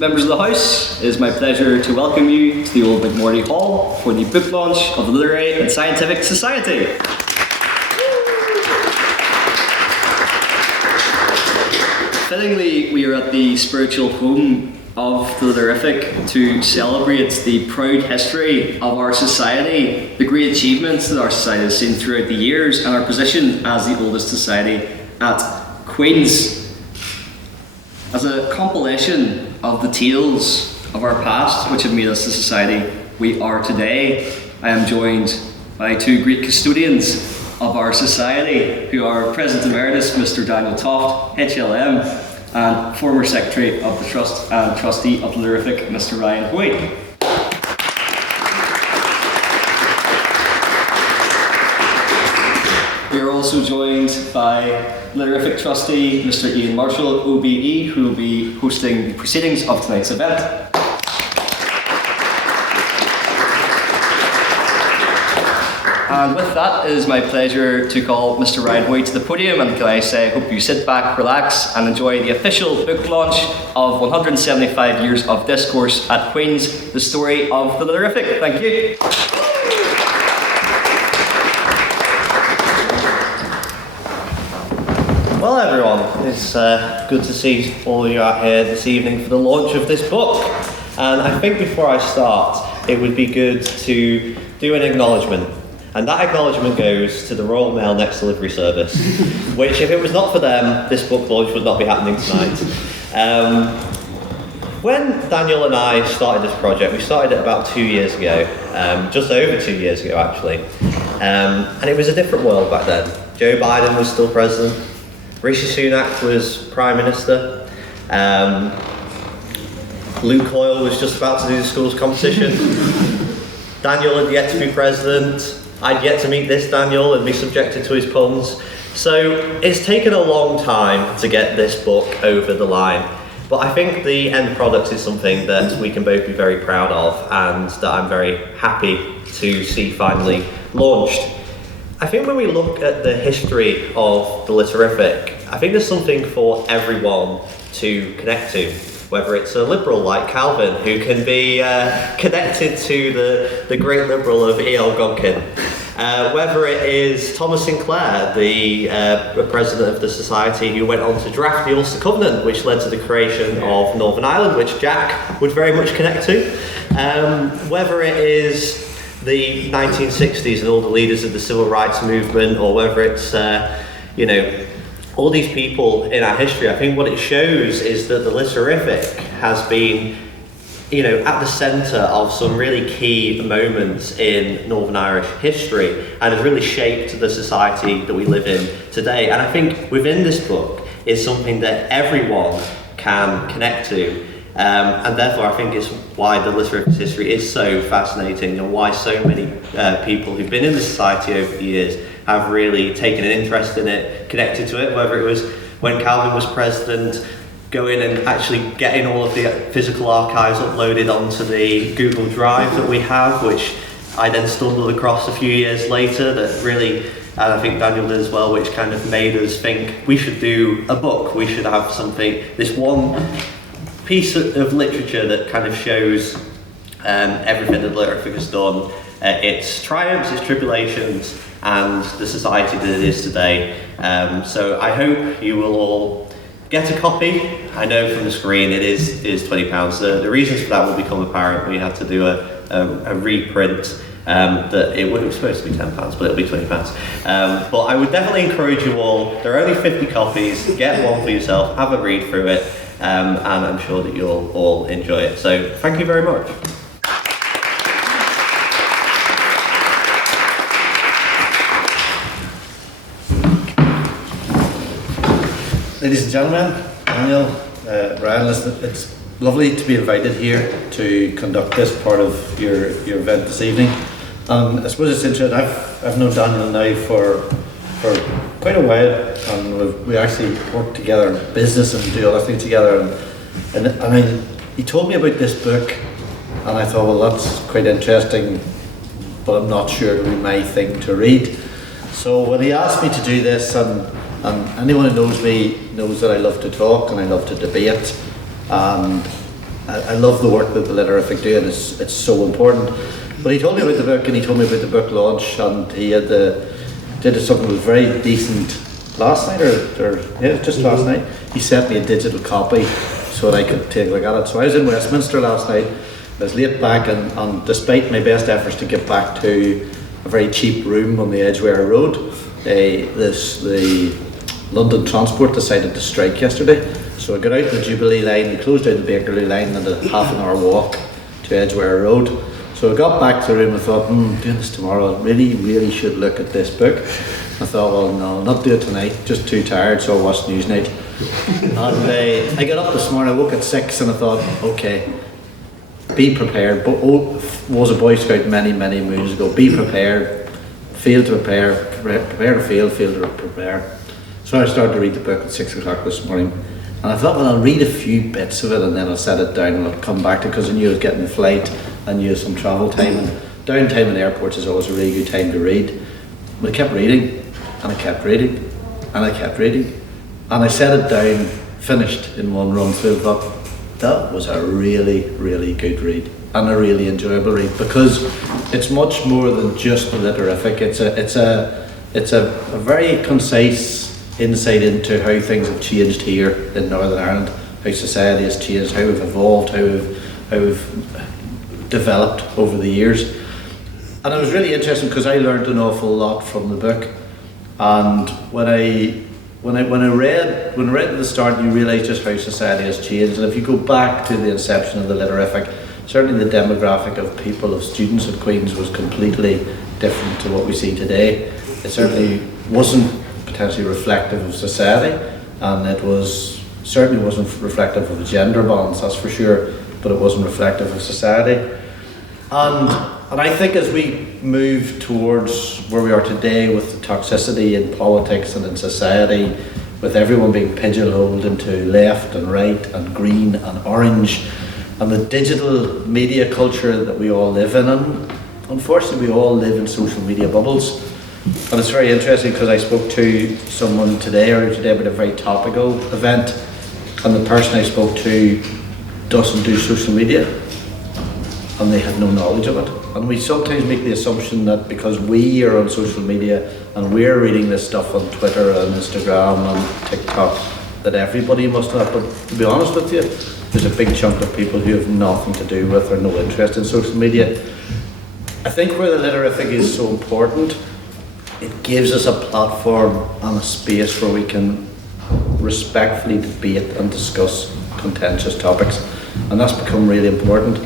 Members of the House, it is my pleasure to welcome you to the Old McMorty Hall for the book launch of the Literary and Scientific Society. Fittingly, we are at the spiritual home of the Literific to celebrate the proud history of our society, the great achievements that our society has seen throughout the years, and our position as the oldest society at Queen's. As a compilation of the tales of our past which have made us the society we are today, I am joined by two great custodians of our society who are President-Emeritus Mr. Daniel Toft, HLM, and former Secretary of the Trust and Trustee of Literific Mr. Ryan Hoey. We are also joined by Literific Trustee Mr. Ian Marshall OBE, who will be hosting the proceedings of tonight's event. And with that, it is my pleasure to call Mr. Ryan Hoey to the podium, and can I say, I hope you sit back, relax, and enjoy the official book launch of 175 Years of Discourse at Queen's, the story of the Literific. Thank you. Well, everyone, it's good to see all of you out here this evening for the launch of this book. And I think before I start, it would be good to do an acknowledgement. And that acknowledgement goes to the Royal Mail Next Delivery Service, which, if it was not for them, this book launch would not be happening tonight. When Daniel and I started this project, we started it about 2 years ago, just over 2 years ago, actually. And it was a different world back then. Joe Biden was still president. Rishi Sunak was Prime Minister. Luke Hoyle was just about to do the schools competition. Daniel had yet to be president. I'd yet to meet this Daniel and be subjected to his puns. So it's taken a long time to get this book over the line. But I think the end product is something that we can both be very proud of and that I'm very happy to see finally launched. I think when we look at the history of the Literific, I think there's something for everyone to connect to, whether it's a liberal like Calvin, who can be connected to the great liberal of E.L. Godkin, whether it is Thomas Sinclair, the president of the society who went on to draft the Ulster Covenant, which led to the creation of Northern Ireland, which Jack would very much connect to, whether it is the 1960s and all the leaders of the civil rights movement, or whether it's all these people in our history. I think what it shows is that the Literific has been at the centre of some really key moments in Northern Irish history and has really shaped the society that we live in today. And I think within this book is something that everyone can connect to. And therefore I think it's why the Literific's history is so fascinating, and why so many people who've been in the society over the years have really taken an interest in it, connected to it, whether it was when Calvin was president, going and actually getting all of the physical archives uploaded onto the Google Drive that we have, which I then stumbled across a few years later, that really, and I think Daniel did as well, which kind of made us think we should do a book, we should have something, this one piece of literature that kind of shows everything that Literific has done, its triumphs, its tribulations, and the society that it is today. So I hope you will all get a copy. I know from the screen it is £20. The reasons for that will become apparent. We have to do a reprint. That it was supposed to be £10, but it'll be £20. But I would definitely encourage you all. There are only 50 copies. Get one for yourself. Have a read through it. And I'm sure that you'll all enjoy it. So thank you very much. Ladies and gentlemen, Daniel, Ryan, listen, it's lovely to be invited here to conduct this part of your event this evening. I suppose it's interesting, I've known Daniel now for quite a while, and we actually work together in business and do other things together. And he told me about this book and I thought, well, that's quite interesting, but I'm not sure it'll be my thing to read. So when he asked me to do this, and anyone who knows me knows that I love to talk and I love to debate, and I love the work that the Literific do, and it's so important. But he told me about the book, and he told me about the book launch, and he had did something that was very decent last night, or just last night. He sent me a digital copy so that I could take a look at it. So I was in Westminster last night. I was late back, and despite my best efforts to get back to a very cheap room on the Edgware Road, the London Transport decided to strike yesterday. So I got out the Jubilee line, they closed down the Bakerloo line, and a half an hour walk to Edgware Road. So I got back to the room and thought, doing this tomorrow, I really should look at this book. I thought, well, no, not do it tonight, just too tired, so I watched Newsnight. And I got up this morning, I woke at 6, and I thought, okay, be prepared. But was a Boy Scout many moons ago. Be prepared, fail to prepare, prepare to fail to prepare. So I started to read the book at 6 o'clock this morning. And I thought, well, I'll read a few bits of it and then I'll set it down and I'll come back to it, because I knew I was getting the flight, I knew some travel time, and downtime in airports is always a really good time to read. But I kept reading, and I kept reading, and I kept reading. And I set it down, finished in one run through. I thought, that was a really good read, and a really enjoyable read, because it's much more than just the Literific. It's a very concise insight into how things have changed here in Northern Ireland, how society has changed, how we've evolved, how we've developed over the years. And it was really interesting because I learned an awful lot from the book. And when I read at the start, you realise just how society has changed. And if you go back to the inception of the Literific, certainly the demographic of people, of students at Queen's, was completely different to what we see today. It certainly wasn't potentially reflective of society, and it certainly wasn't reflective of the gender balance, that's for sure, but it wasn't reflective of society. And I think as we move towards where we are today, with the toxicity in politics and in society, with everyone being pigeonholed into left and right and green and orange, and the digital media culture that we all live in, and unfortunately we all live in social media bubbles. And it's very interesting because I spoke to someone earlier today about a very topical event, and the person I spoke to doesn't do social media, and they had no knowledge of it. And we sometimes make the assumption that because we are on social media and we're reading this stuff on Twitter and Instagram and TikTok, that everybody must know it. But to be honest with you, there's a big chunk of people who have nothing to do with or no interest in social media. I think where the Literific is so important, it gives us a platform and a space where we can respectfully debate and discuss contentious topics, and that's become really important.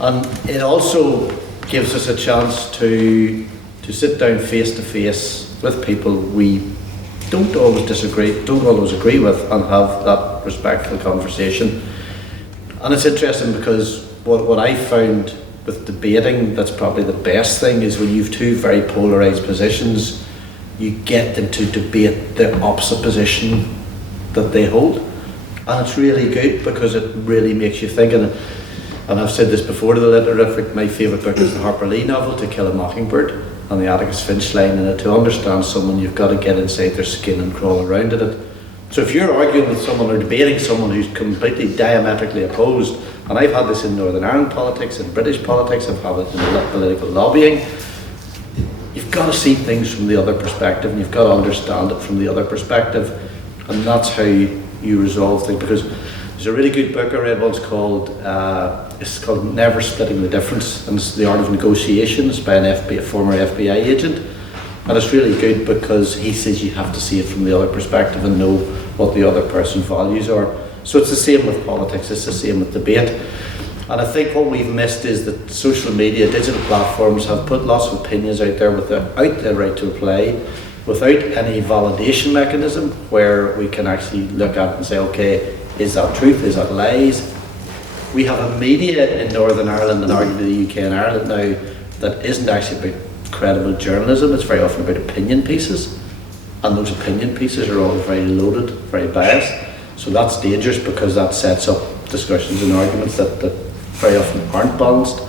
And it also gives us a chance to sit down face to face with people we don't always agree with, and have that respectful conversation. And it's interesting because what I found with debating, that's probably the best thing, is when you have two very polarised positions, you get them to debate the opposite position that they hold. And it's really good because it really makes you think. And I've said this before to the Literific, my favourite book is the Harper Lee novel, To Kill a Mockingbird, and the Atticus Finch line in it. To understand someone, you've got to get inside their skin and crawl around in it. So if you're arguing with someone or debating someone who's completely diametrically opposed, and I've had this in Northern Ireland politics, in British politics, I've had it in political lobbying, you've got to see things from the other perspective, and you've got to understand it from the other perspective, and that's how you resolve things. Because there's a really good book I read once called Never Splitting the Difference, and it's The Art of Negotiation. It's by a former FBI agent, and it's really good because he says you have to see it from the other perspective and know what the other person's values are. So it's the same with politics, it's the same with debate. And I think what we've missed is that social media, digital platforms have put lots of opinions out there without the right to reply, without any validation mechanism where we can actually look at it and say, okay, is that truth, is that lies? We have a media in Northern Ireland, and arguably the UK and Ireland now, that isn't actually about credible journalism. It's very often about opinion pieces, and those opinion pieces are always very loaded, very biased. So that's dangerous because that sets up discussions and arguments that very often aren't balanced,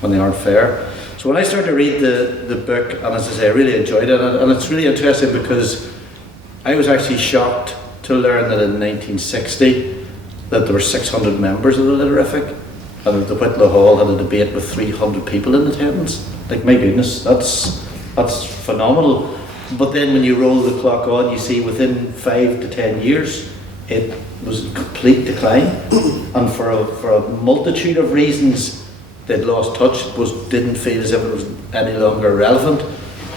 when they aren't fair. So when I started to read the book, and as I say, I really enjoyed it, and it's really interesting because I was actually shocked to learn that in 1960 that there were 600 members of the Literific, and that the Whitlow Hall had a debate with 300 people in attendance. Like, my goodness, that's phenomenal. But then when you roll the clock on, you see within 5 to 10 years, it was in complete decline, and for a multitude of reasons, they'd lost touch, didn't feel as if it was any longer relevant,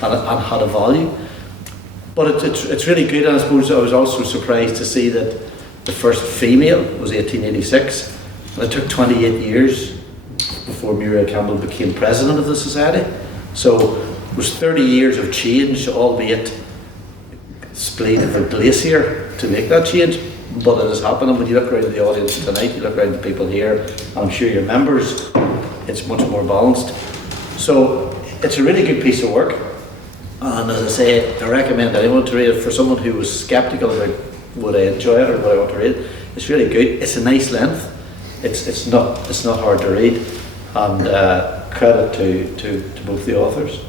and had a value. But it's really good, and I suppose I was also surprised to see that the first female was 1886, and it took 28 years before Muriel Campbell became president of the society. So it was 30 years of change, albeit splayed over a glacier to make that change, but it has happened. And when you look around the audience tonight, you look around the people here, and I'm sure your members, it's much more balanced. So it's a really good piece of work, and as I say, I recommend anyone to read it. For someone who was sceptical about would I enjoy it or would I want to read it, it's really good. It's a nice length. It's not hard to read, and credit to both the authors.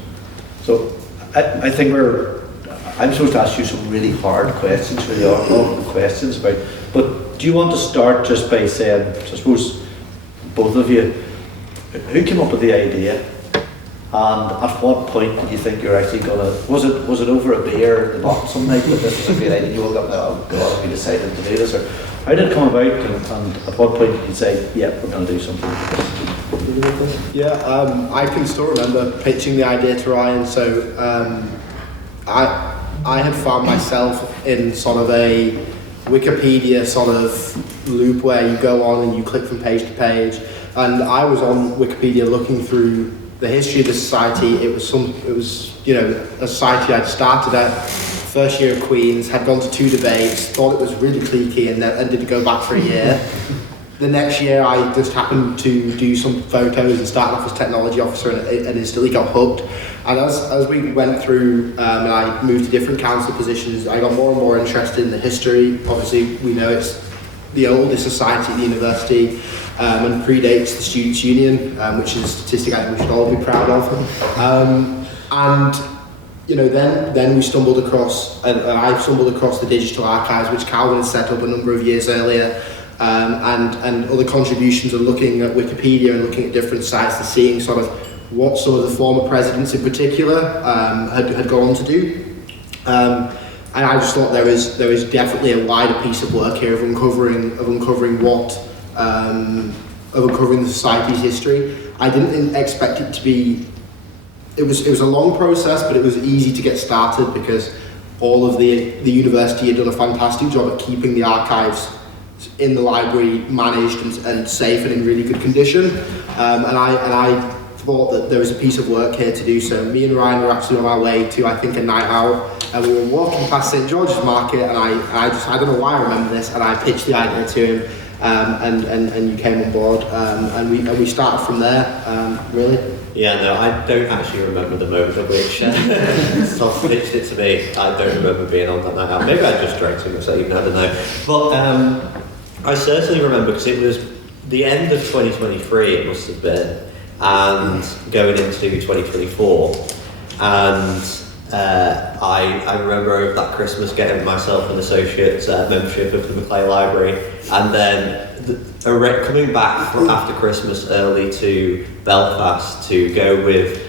So I think I'm supposed to ask you some really hard questions, really awkward questions about. But do you want to start just by saying, I suppose both of you, who came up with the idea, and at what point did you think you're actually gonna? Was it over a beer at the bottom some night that this was a great idea? You woke up and oh God, we decided to do this, or how did it come about? And at what point did you say, yeah, we're going to do something like this? Yeah, I can still remember pitching the idea to Ryan. So I had found myself in sort of a Wikipedia sort of loop where you go on and you click from page to page. And I was on Wikipedia looking through the history of the society. It was a society I'd started at, first year of Queen's, had gone to 2 debates, thought it was really cliquey, and did go back for a year. The next year I just happened to do some photos and started off as technology officer, and instantly got hooked. And as we went through and I moved to different council positions, I got more and more interested in the history. Obviously we know it's the oldest society at the university, and predates the Students' Union, which is a statistic I think we should all be proud of. And you know, then we stumbled across, and I stumbled across the digital archives, which Calvin had set up a number of years earlier, and other contributions of looking at Wikipedia and looking at different sites and seeing sort of what some of the former presidents in particular had gone on to do. And I just thought there is definitely a wider piece of work here of uncovering the society's history. I didn't expect it to be. It was a long process, but it was easy to get started because all of the university had done a fantastic job at keeping the archives in the library managed and safe and in really good condition. And I thought that there was a piece of work here to do so. Me and Ryan were actually on our way to, I think, a night out, and we were walking past St George's Market, and I don't know why I remember this, and I pitched the idea to him, and you came on board, and we started from there, really. Yeah, no, I don't actually remember the moment at which Toft pitched it to me. I don't remember being on that night out. Maybe I just drank too much that evening, I don't know. But I certainly remember, because it was the end of 2023, it must have been, and going into 2024, and I remember over that Christmas getting myself an associate membership of the Macleay Library, and then coming back after Christmas early to Belfast to go with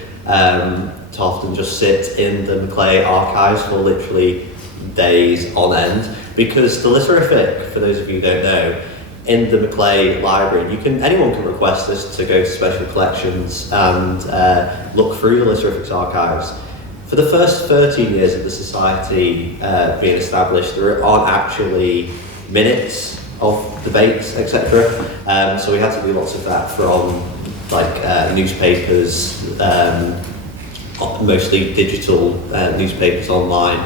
Toft and just sit in the Macleay archives for literally days on end, because the Literific, for those of you who don't know, in the Macleay Library, anyone can request this to go to special collections and look through the Literific's archives. For the first 13 years of the society being established, there aren't actually minutes of debates, etc. So we had to do lots of that from newspapers, mostly digital newspapers online.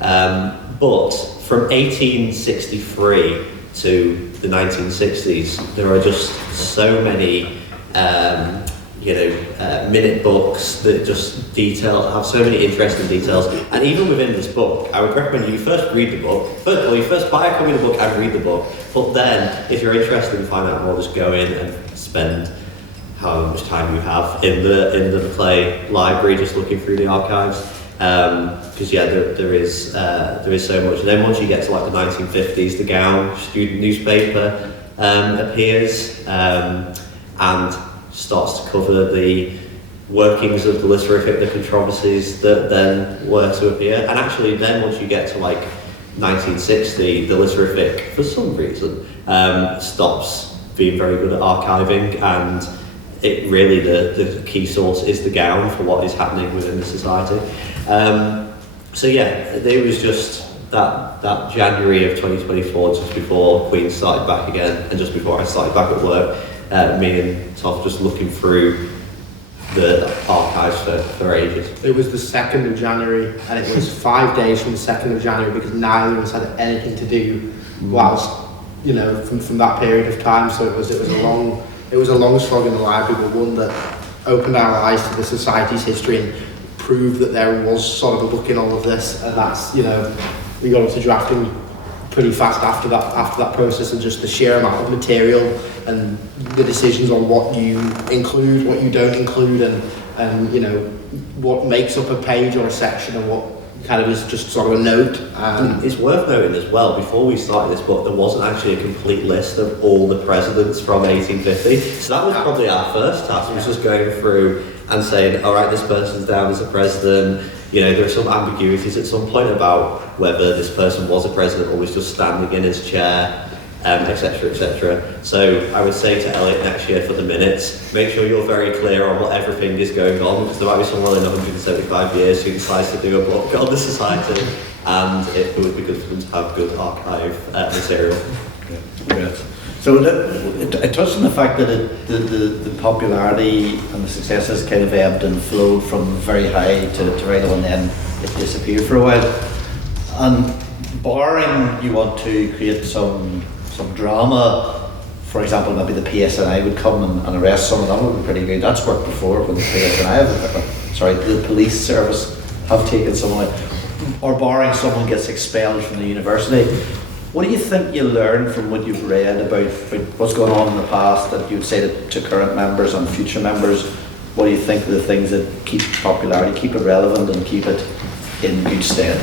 But from 1863 to the 1960s, there are just so many minute books that just have so many interesting details. And even within this book, I would recommend you first read the book. First of all, you first buy a copy of the book and read the book. But then, if you're interested in finding out more, just go in and spend however much time you have in the play library, just looking through the archives. Because there is so much. And then once you get to like the 1950s, the Gown student newspaper appears and starts to cover the workings of the Literific, the controversies that then were to appear. And actually then once you get to like 1960, the Literific, for some reason, stops being very good at archiving, and it really, the key source is the Gown for what is happening within the society. So yeah, there was just that January of 2024, just before Queen started back again, and just before I started back at work, me and Toft just looking through the archives for ages. It was the 2nd of January, and it was 5 days from the 2nd of January, because neither of us had anything to do whilst, from that period of time. So it was a long slog in the library, but one that opened our eyes to the society's history and proved that there was sort of a book in all of this. And that's, we got into drafting pretty fast after that process, and just the sheer amount of material and the decisions on what you include, what you don't include, and what makes up a page or a section, and what kind of is just sort of a note. It's worth noting as well, before we started this book, there wasn't actually a complete list of all the presidents from 1850. So that was probably our first task, was just going through and saying, all right, this person's down as a president. There are some ambiguities at some point about whether this person was a president or was just standing in his chair, etc., etc. So I would say to Elliot next year for the minutes, make sure you're very clear on what everything is going on, because there might be someone in 175 years who decides to do a book on the society, and it would be good for them to have good archive material. Yeah. So I touched on the fact that the popularity and the success has kind of ebbed and flowed from very high to very low, and then it disappeared for a while. And barring you want to create some drama, for example, maybe the PSNI would come and arrest someone, that would be pretty good. That's worked before when the the police service have taken someone out. Or barring someone gets expelled from the university. What do you think you learned from what you've read about what's going on in the past that you would say to current members and future members? What do you think are the things that keep popularity, keep it relevant, and keep it in good stead?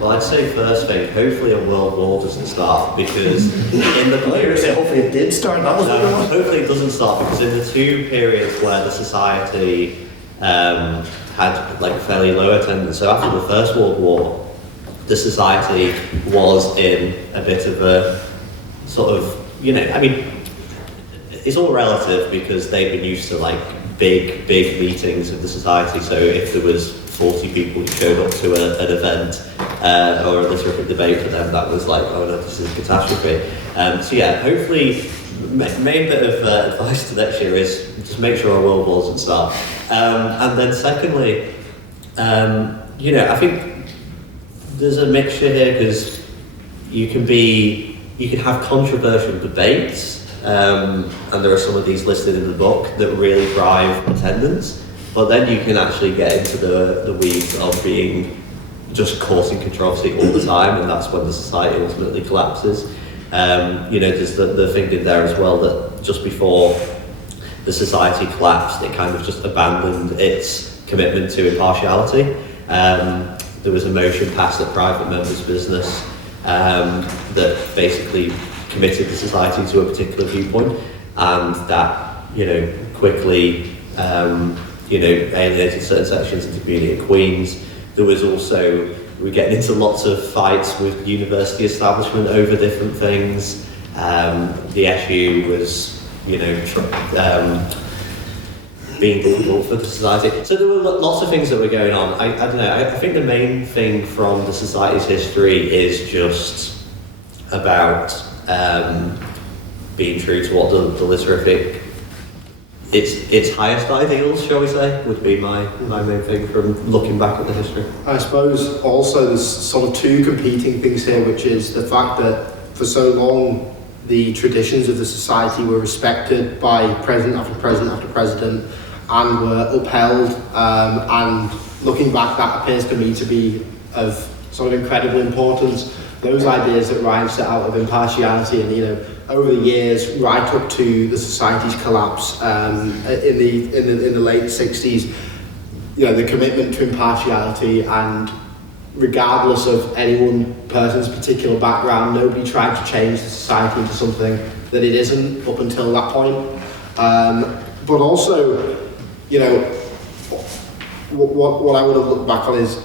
Well, I'd say first thing, hopefully a world war doesn't start, because in the hopefully it did start. That was hopefully it doesn't start, because in the two periods where the society had like fairly low attendance, so after the First World War, the society was in a bit of a sort of, it's all relative, because they've been used to like big meetings of the society. So if there was 40 people who showed up to an event or a Literific debate, for them that was like, oh no, this is a catastrophe. So yeah, hopefully, main bit of advice to next year is just make sure a world war doesn't start. And then secondly, I think there's a mixture here, because you can have controversial debates, and there are some of these listed in the book that really drive attendance, but then you can actually get into the weeds of being just causing controversy all the time, and that's when the society ultimately collapses. There's the thing in there as well that just before the society collapsed, it kind of just abandoned its commitment to impartiality. There was a motion passed at private members' business that basically committed the society to a particular viewpoint, and that quickly alienated certain sections of the community at Queen's. There was also, we were getting into lots of fights with the university establishment over different things. The SU was being difficult for the society. So there were lots of things that were going on. I don't know, I think the main thing from the society's history is just about being true to what the Literific, its highest ideals, shall we say, would be my main thing from looking back at the history. I suppose also there's sort of two competing things here, which is the fact that for so long the traditions of the society were respected by president after president after president, and were upheld, and looking back, that appears to me to be of sort of incredible importance. those ideas that Ryan set out of impartiality, and over the years, right up to the society's collapse in the late 60s, the commitment to impartiality, and regardless of any one person's particular background, nobody tried to change the society into something that it isn't up until that point. But also, what I would have looked back on is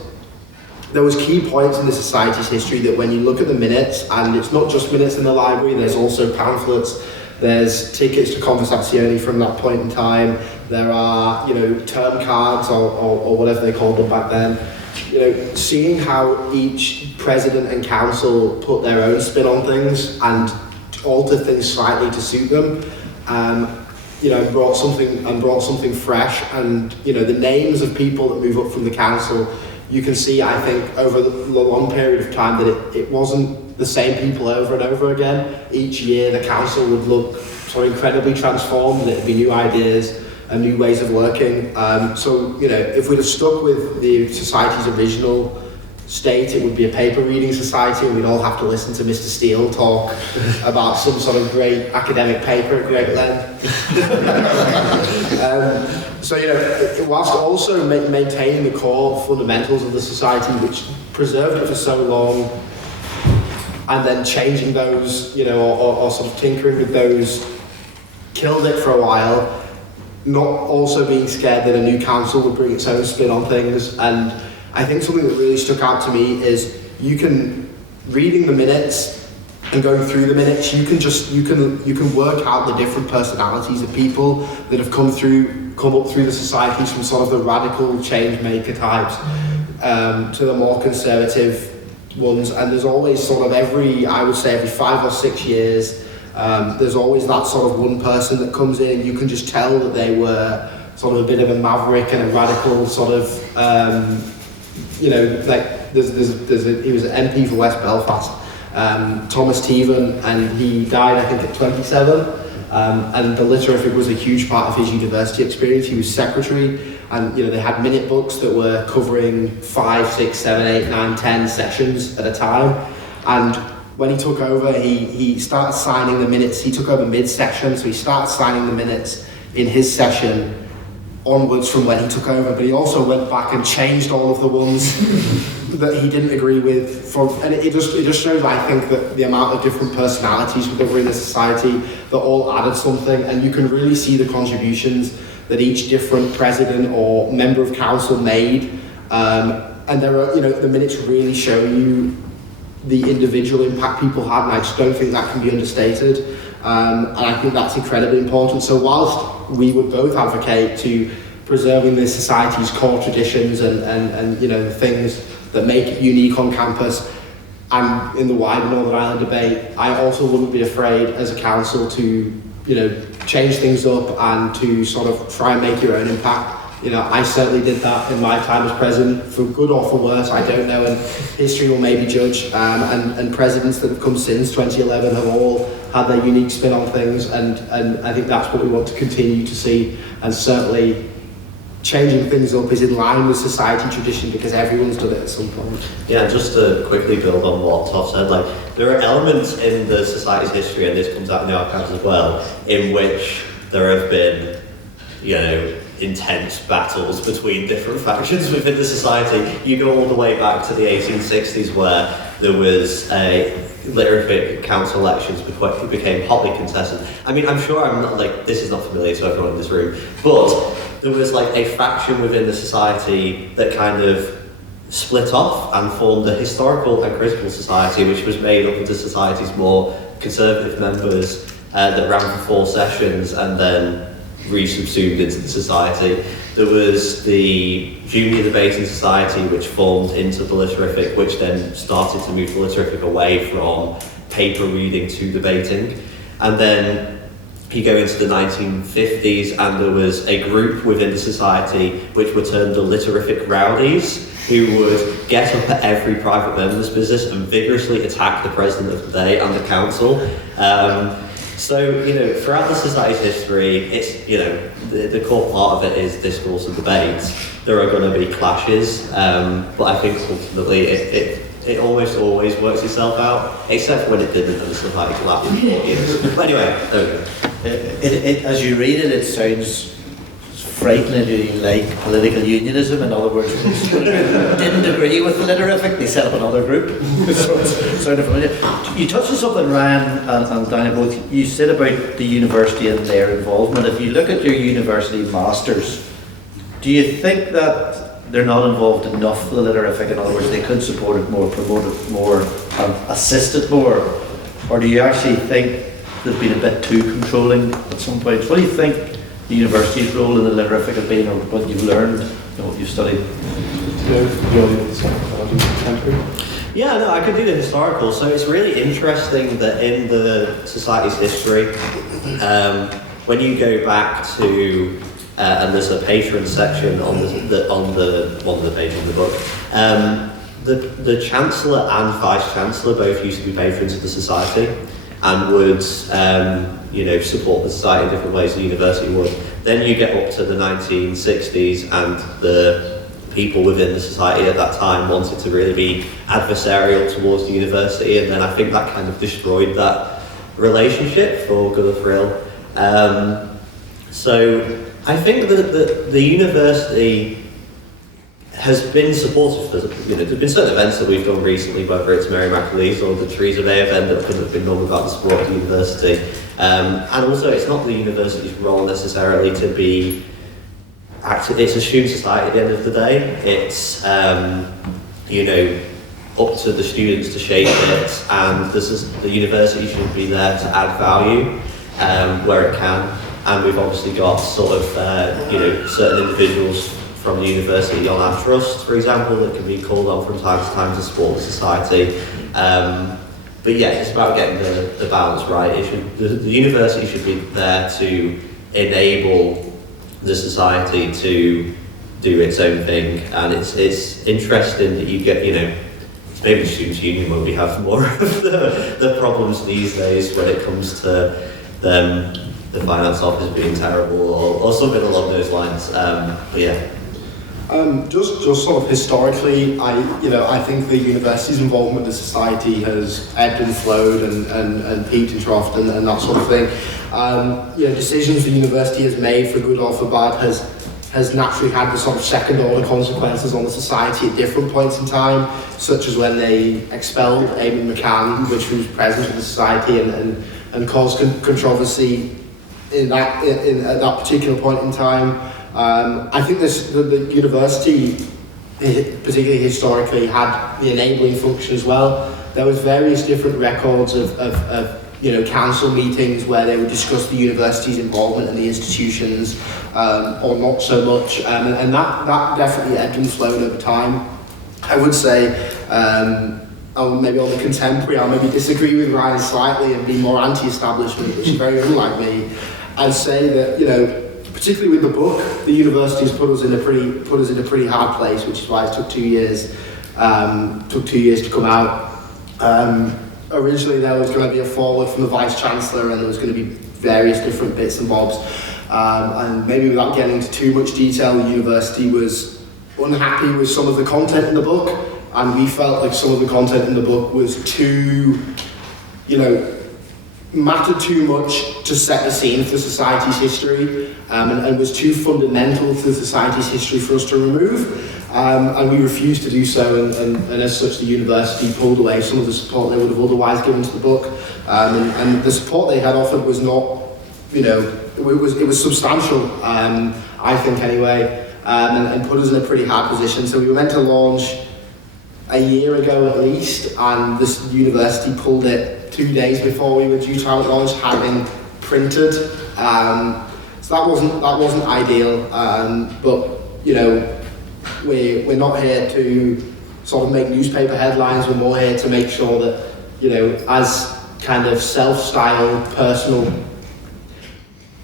there was key points in the society's history that when you look at the minutes, and it's not just minutes in the library, there's also pamphlets, there's tickets to conversazioni from that point in time, there are, term cards or whatever they called them back then. Seeing how each president and council put their own spin on things and alter things slightly to suit them, brought something fresh, and the names of people that move up from the council, you can see, I think, over the long period of time that it wasn't the same people over and over again. Each year the council would look sort of incredibly transformed, and it'd be new ideas and new ways of working. So if we'd have stuck with the society's original state, it would be a paper reading society, and we'd all have to listen to Mr. Steele talk about some sort of great academic paper at great length. So whilst also maintaining the core fundamentals of the society, which preserved it for so long, and then changing those, or sort of tinkering with those, killed it for a while, not also being scared that a new council would bring its own spin on things. And I think something that really stuck out to me is reading the minutes and going through the minutes, you can work out the different personalities of people that have come up through the societies, from sort of the radical change maker types to the more conservative ones. And there's always sort of every 5 or 6 years, there's always that sort of one person that comes in. You can just tell that they were sort of a bit of a maverick and a radical sort of, he was an MP for West Belfast, Thomas Tevan, and he died, I think, at 27. And the Literific was a huge part of his university experience. He was secretary, and they had minute books that were covering 5, 6, 7, 8, 9, 10 sessions at a time. And when he took over, he started signing the minutes. He took over mid-session, so he started signing the minutes in his session onwards from when he took over, but he also went back and changed all of the ones that he didn't agree with. And it just shows, I think, that the amount of different personalities within the society that all added something, and you can really see the contributions that each different president or member of council made. And there are, the minutes really show you the individual impact people had, and I just don't think that can be understated. And I think that's incredibly important. So whilst we would both advocate to preserving the society's core traditions and the things that make it unique on campus and in the wider Northern Ireland debate, I also wouldn't be afraid as a council to change things up and to sort of try and make your own impact. I certainly did that in my time as president, for good or for worse, I don't know, and history will maybe judge. And presidents that have come since 2011 have all had their unique spin on things, and I think that's what we want to continue to see. And certainly changing things up is in line with society tradition, because everyone's done it at some point. Yeah, just to quickly build on what Toft said, there are elements in the society's history, and this comes out in the archives as well, in which there have been, intense battles between different factions within the society. You go all the way back to the 1860s, where there was a Literific council elections became hotly contested. I mean, I'm sure this is not familiar to everyone in this room, but there was a faction within the society that kind of split off and formed a historical and critical society, which was made up of the society's more conservative members that ran for 4 sessions and then resubsumed into the society. There was the Junior Debating Society, which formed into the Literific, which then started to move the Literific away from paper reading to debating. And then you go into the 1950s, and there was a group within the society which were termed the Literific Rowdies, who would get up at every private member's business and vigorously attack the president of the day and the council. So, throughout the society's history, it's, the core part of it is discourse and debate. There are going to be clashes, but I think ultimately it it almost always works itself out, except when it didn't and the society collapsed in 4 years. But anyway, there we go. As you read it, it sounds frighteningly like political unionism. In other words, didn't agree with the Literific, they set up another group. So it's sort of familiar. You touched on something, Ryan and Daniel, both. You said about the university and their involvement. If you look at your university masters, do you think that they're not involved enough with the Literific? In other words, they could support it more, promote it more, and assist it more? Or do you actually think they've been a bit too controlling at some points? What do you think the university's role in the Literific has been, or what you've learned and what you've studied? Yeah, no, I could do the historical. So it's really interesting that in the society's history, when you go back to, and there's a patron section on the one of the pages in the book, the Chancellor and Vice-Chancellor both used to be patrons of the society and would support the society in different ways the university would. Then you get up to the 1960s and the people within the society at that time wanted to really be adversarial towards the university, and then I think that kind of destroyed that relationship for good or for ill. So I think that the university has been supportive for, there's been certain events that we've done recently, whether it's Mary McAleese or the Theresa May event, that couldn't have been done without the support of the university. And also it's not the university's role necessarily to be active, it's assumed society at the end of the day. It's, up to the students to shape it, and the university should be there to add value where it can. And we've obviously got sort of, certain individuals from the university on our trust, for example, that can be called on from time to time to support the society. But yeah, it's about getting the balance right. The university should be there to enable the society to do its own thing, and it's interesting that you get, it's maybe the Students' Union when we have more of the problems these days when it comes to the finance office being terrible or something along those lines. But yeah. Just sort of historically, I think the university's involvement in society has ebbed and flowed and peaked and troughed and that sort of thing. Decisions the university has made for good or for bad has naturally had the sort of second order consequences on the society at different points in time, such as when they expelled Eamon McCann, which was president of the society and caused controversy at that particular point in time. I think the university, particularly historically, had the enabling function as well. There was various different records of council meetings where they would discuss the university's involvement in the institutions, or not so much, and that definitely ebbed and flowed over time. I would say, maybe on the contemporary, I'll maybe disagree with Ryan slightly and be more anti-establishment, which is very unlike me. I'd say that, particularly with the book, the university has put us in a pretty hard place, which is why it took 2 years. Took 2 years to come out. Originally, there was going to be a forward from the Vice-Chancellor, and there was going to be various different bits and bobs. And maybe without getting into too much detail, the university was unhappy with some of the content in the book, and we felt like some of the content in the book was too, mattered too much to set the scene for society's history, and was too fundamental to society's history for us to remove. And we refused to do so, and as such the university pulled away some of the support they would have otherwise given to the book. And the support they had offered was not, it was substantial, I think anyway, and put us in a pretty hard position. So we were meant to launch a year ago at least, and this university pulled it 2 days before we were due to have it launched, having printed. So that wasn't ideal, but we're not here to sort of make newspaper headlines. We're more here to make sure that, as kind of self-styled, personal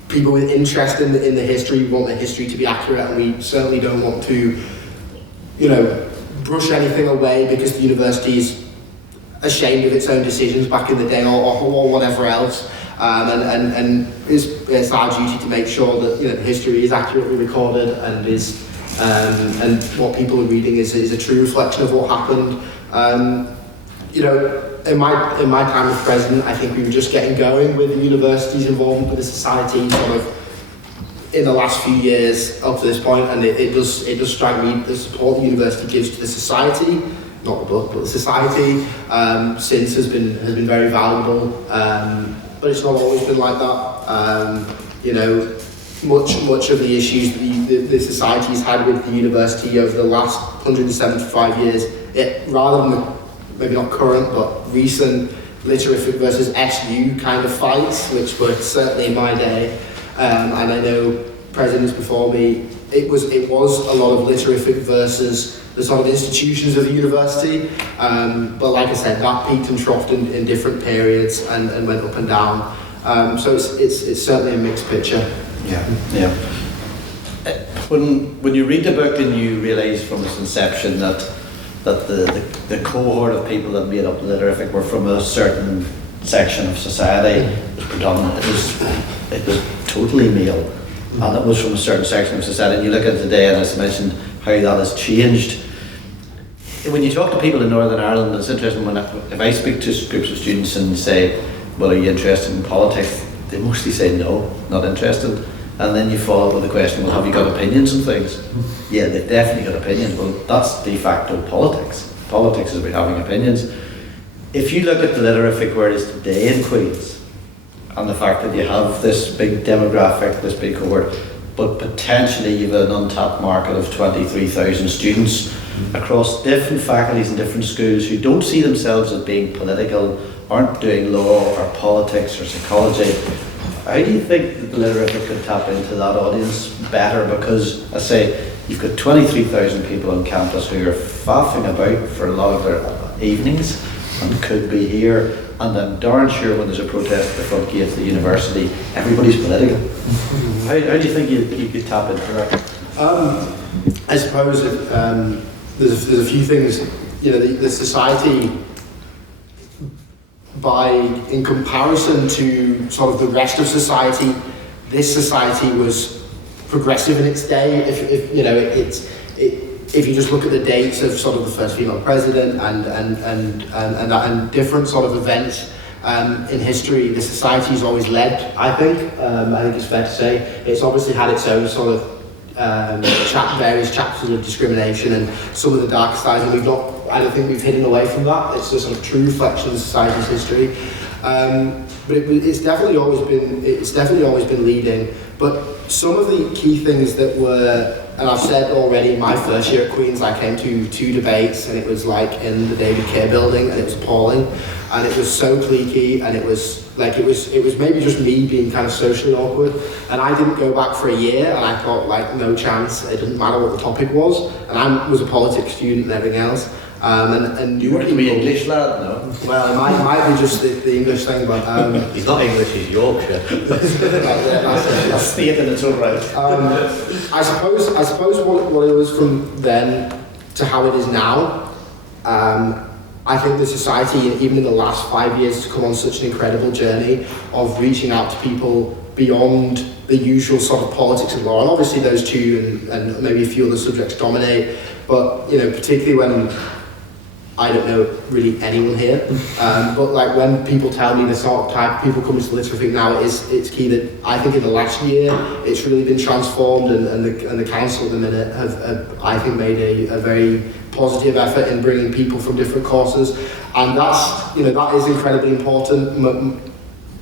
people with interest in the history, we want the history to be accurate, and we certainly don't want to, brush anything away because the university is ashamed of its own decisions back in the day or whatever else. And it's our duty to make sure that the history is accurately recorded and is and what people are reading is a true reflection of what happened. You know, in my time as president, I think we were just getting going with the university's involvement with the society sort of in the last few years up to this point, and it does strike me the support the university gives to the society, not the book, but the society, since has been very valuable. But it's not always been like that. You know, much of the issues that the society's had with the university over the last 175 years, rather than maybe not current but recent Literific versus SU kind of fights, which were certainly in my day, and I know presidents before me, it was a lot of Literific versus the sort of institutions of the university, but like I said, that peaked and troughed in different periods and went up and down. So it's certainly a mixed picture. Yeah. When you read the book and you realise from its inception that the cohort of people that made up Literific were from a certain section of society, it was predominant. It was totally male, and it was from a certain section of society. And you look at it today, and as I mentioned, how that has changed. When you talk to people in Northern Ireland, it's interesting if I speak to groups of students and say, "Well, are you interested in politics?" They mostly say no, not interested. And then you follow up with the question, well, have you got opinions on things? Yeah, they've definitely got opinions. Well, that's de facto politics. Politics is about having opinions. If you look at the Literific where it is today in Queen's, and the fact that you have this big demographic, this big cohort, but potentially you have an untapped market of 23,000 students across different faculties and different schools who don't see themselves as being political, aren't doing law or politics or psychology. How do you think that the Literific could tap into that audience better? Because, I say, you've got 23,000 people on campus who are faffing about for a lot of their evenings and could be here, and I'm darn sure when there's a protest at the front gate of the university, everybody's political. How do you think you could tap into that? I suppose there's a few things. You know, the society, in comparison to sort of the rest of society, this society was progressive in its day. If you know, if you just look at the dates of sort of the first female president and different sort of events in history, the society's always led. I think it's fair to say it's obviously had its own sort of various chapters of discrimination and some of the dark sides, and I don't think we've hidden away from that. It's a sort of true reflection of society's history. But it's definitely always been leading. But some of the key things that were, and I've said already, my first year at Queen's, I came to 2 debates, and it was like in the David Kerr building, and it was appalling, and it was so cliquey, and it was maybe just me being kind of socially awkward, and I didn't go back for a year, and I thought, like, no chance, it didn't matter what the topic was, and I was a politics student and everything else. And you weren't to be English lad, no? Well, it might be just the English thing, but he's not English, he's Yorkshire. That's the in its own right. I suppose what it was from then to how it is now. I think the society, even in the last 5 years, has come on such an incredible journey of reaching out to people beyond the usual sort of politics and law, and obviously those two and maybe a few other subjects dominate. But you know, particularly when I don't know really anyone here, but like when people tell me the sort of type of people coming to Literific now, it's key that I think in the last year it's really been transformed, and the council at the minute have I think made a very positive effort in bringing people from different courses, and that is incredibly important.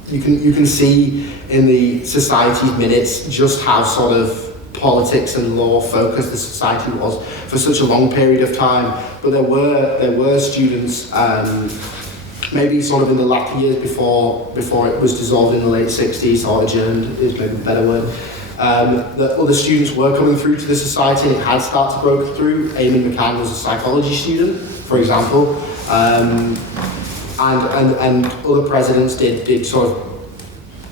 You can see in the society's minutes just how sort of politics and law focused the society was for such a long period of time. But there were students, maybe sort of in the latter years before it was dissolved in the late 60s, or adjourned is maybe a better word, that other students were coming through to the society, and it had started to break through. Amy McCann was a psychology student, for example, and other presidents did sort of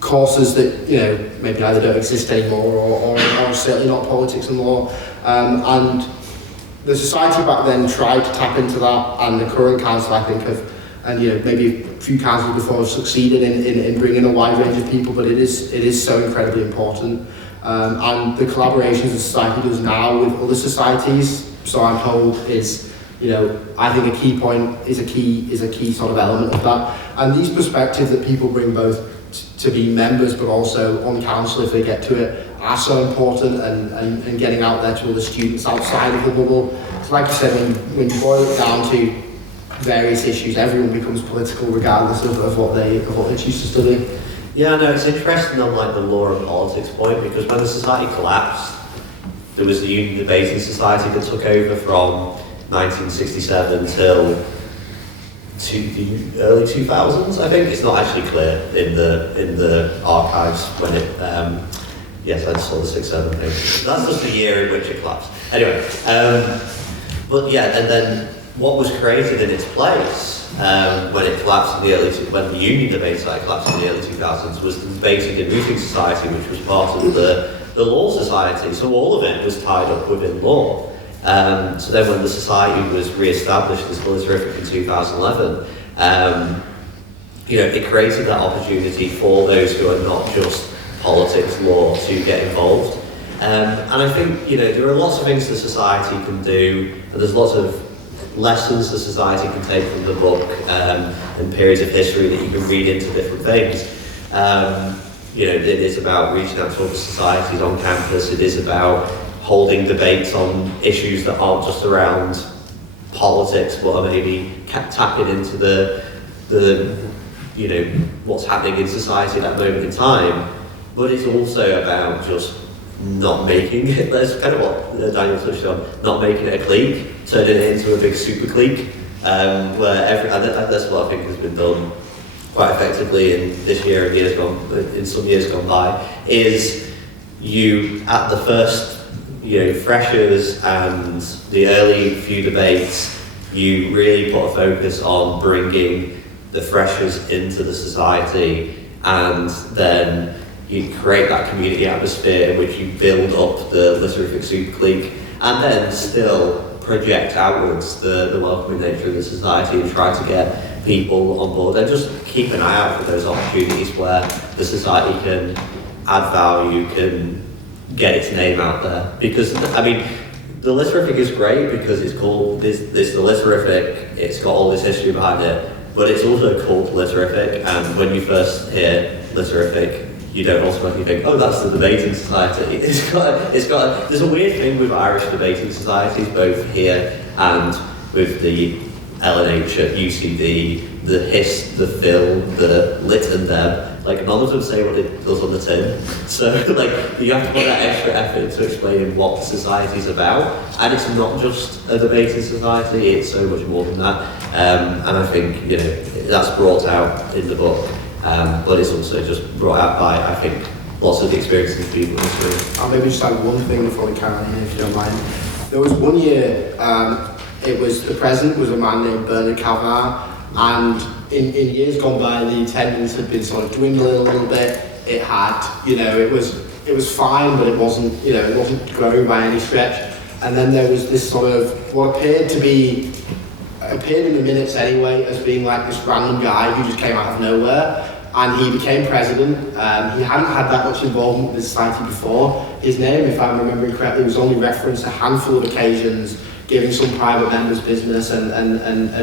courses that, you know, maybe either don't exist anymore or certainly not politics and law, and the society back then tried to tap into that, and the current council, I think, and you know, maybe a few councils before have succeeded in bringing a wide range of people, but it is so incredibly important, and the collaborations the society does now with other societies, so I'm told, is I think a key point is a key sort of element of that. And these perspectives that people bring both to be members but also on council if they get to it are so important, and getting out there to all the students outside of the bubble. So like you said, when you boil it down to various issues, everyone becomes political regardless of what they choose to study. Yeah, no, it's interesting on like the law and politics point, because when the society collapsed, there was the Union Debating Society that took over from 1967 till the early 2000s. I think it's not actually clear in the archives when it. Yes, I saw the 6-7 thing. That's just the year in which it collapsed. Anyway, but yeah, and then what was created in its place when it collapsed in the when the Union Debate Society collapsed in the early 2000s was the Debating and Routing Society, which was part of the Law Society. So all of it was tied up within law. So then when the society was re-established as Literific in 2011, it created that opportunity for those who are not just politics, law, to get involved. And I think, there are lots of things the society can do, and there's lots of lessons the society can take from the book and periods of history that you can read into different things. It is about reaching out to other societies on campus. It is about holding debates on issues that aren't just around politics, but are maybe tapping into the what's happening in society at that moment in time. But it's also about just not making it, that's kind of what Daniel touched on, not making it a clique, turning it into a big super clique, where that's what I think has been done quite effectively in this year and in some years gone by, is you, at the first, freshers and the early few debates, you really put a focus on bringing the freshers into the society, and then you create that community atmosphere in which you build up the Literific super clique, and then still project outwards the welcoming nature of the society and try to get people on board, and just keep an eye out for those opportunities where the society can add value, can get its name out there. Because, the Literific is great because it's called this the Literific, it's got all this history behind it, but it's also called Literific, and when you first hear Literific, you don't automatically think, oh, that's the debating society. There's a weird thing with Irish debating societies, both here and with the LNH at UCD, the HIS, the Phil, the Lit and Dem. None of them say what it does on the tin. So, you have to put that extra effort to explain what the society's about. And it's not just a debating society, it's so much more than that. And I think, that's brought out in the book. But it's also just brought out by, I think, lots of the experiences of people in this room. I'll maybe just add one thing before we carry on here, if you don't mind. There was one year, the president was a man named Bernard Kavanagh, and in years gone by, the attendance had been sort of dwindling a little bit. It had, it was fine, but it wasn't growing by any stretch. And then there was this sort of, what appeared in the minutes anyway, as being like this random guy who just came out of nowhere, and he became president. He hadn't had that much involvement with the society before. His name, if I'm remembering correctly, was only referenced a handful of occasions, giving some private members business and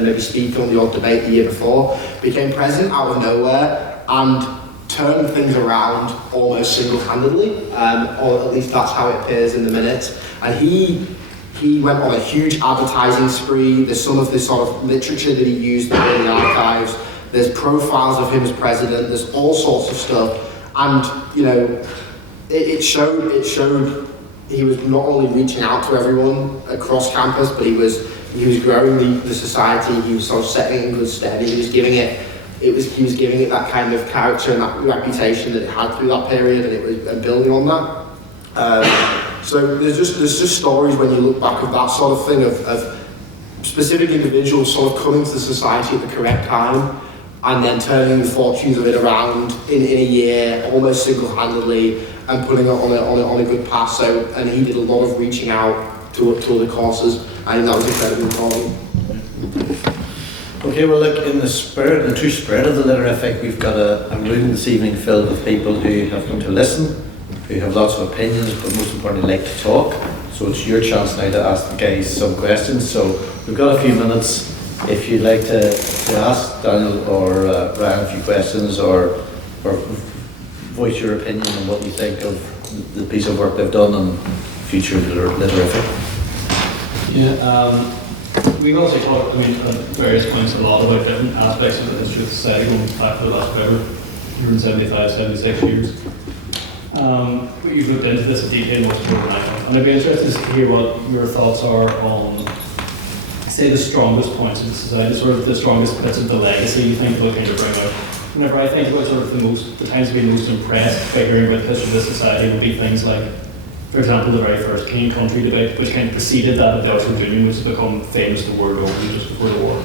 maybe speaking on the odd debate the year before. Became president out of nowhere and turned things around almost single-handedly, or at least that's how it appears in the minutes. And he went on a huge advertising spree. There's some of this sort of literature that he used in the archives. There's profiles of him as president. There's all sorts of stuff. And, it showed he was not only reaching out to everyone across campus, but he was growing the society. He was sort of setting it in good stead. He was giving it that kind of character and that reputation that it had through that period, and building on that. So there's just stories when you look back of that sort of thing of specific individuals sort of coming to the society at the correct time and then turning the fortunes of it around in a year, almost single-handedly, and putting it on a good path. So, and he did a lot of reaching out to other courses. I think that was incredibly important. Okay, well look, in the true spirit of the Literific, we've got a room this evening filled with people who have come to listen, who have lots of opinions, but most importantly like to talk. So it's your chance now to ask the guys some questions. So we've got a few minutes. If you'd like to ask Daniel or Ryan a few questions, or voice your opinion on what you think of the piece of work they've done and future Literific. Yeah, we've also talked, at various points a lot about different aspects of the history of society going back to the last forever, 175, 76 years. But you've looked into this in detail much more than I have, and I'd be interested to hear what your thoughts are on, say, the strongest points of the society, sort of the strongest bits of the legacy you think they'll kind of bring out. Whenever I think about sort of the times I've been most impressed by hearing about the history of this society would be things like, for example, the very first king and country debate, which kind of preceded that of the Oxford Union, which has become famous the world over just before the war.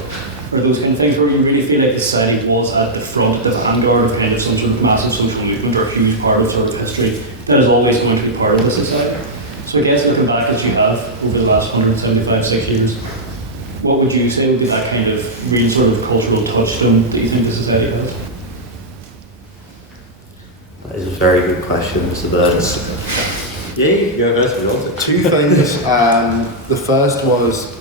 Or those kind of things where you really feel like society was at the front, at the vanguard of kind of some sort of massive social movement or a huge part of sort of history that is always going to be part of the society. So I guess looking back as you have over the last 175, 6 years, what would you say would be that kind of real sort of cultural touchstone that you think the society has? That is a very good question, Mr. Burns. Yeah, you go first if you want to. Two things. The first was